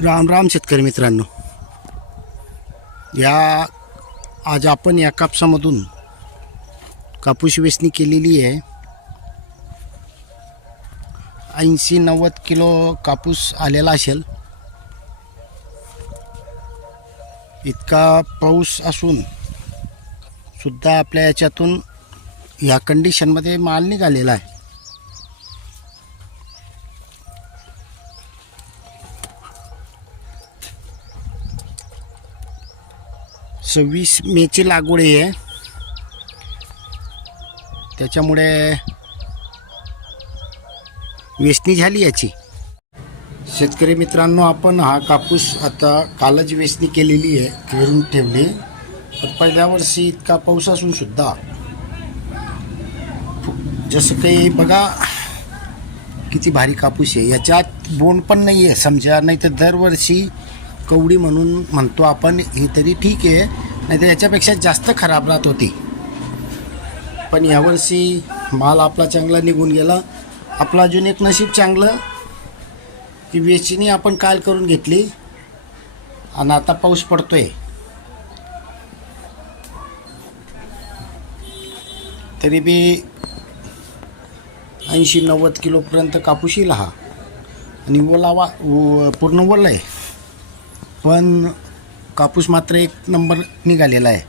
राम राम शेतकरी मित्रांनो. या आज आपण या कापसामधून कापूस वेचणी केलेली आहे. ऐंशी नव्वद किलो कापूस आलेला असेल. इतका पाऊस असून सुद्धा आपल्या याच्यातून ह्या कंडिशनमध्ये माल निघालेला आहे. सव्वीस मेची लागवड आहे त्याच्यामुळे वेचणी झाली याची. शेतकरी मित्रांनो आपण हा कापूस आता कालच वेचणी केलेली आहे घेरून ठेवली. पण पहिल्या वर्षी इतका पाऊस असून सुद्धा जसं काही बघा किती भारी कापूस आहे. याच्यात बोंड पण नाही आहे समजा नाही तर दरवर्षी कवडी म्हणून म्हणतो आपण ही तरी ठीक आहे. नाही तर याच्यापेक्षा जास्त खराब राहत होती. पण यावर्षी माल आपला चांगला निघून गेला. आपला अजून एक नशीब चांगलं की वेचणी आपण काल करून घेतली आणि आता पाऊस पडतोय. तरी बी ऐंशी नव्वद किलोपर्यंत कापूस येईल हा. आणि ओलावा व- पूर्ण ओला आहे पण कापूस मात्र एक नंबर निघालेला आहे.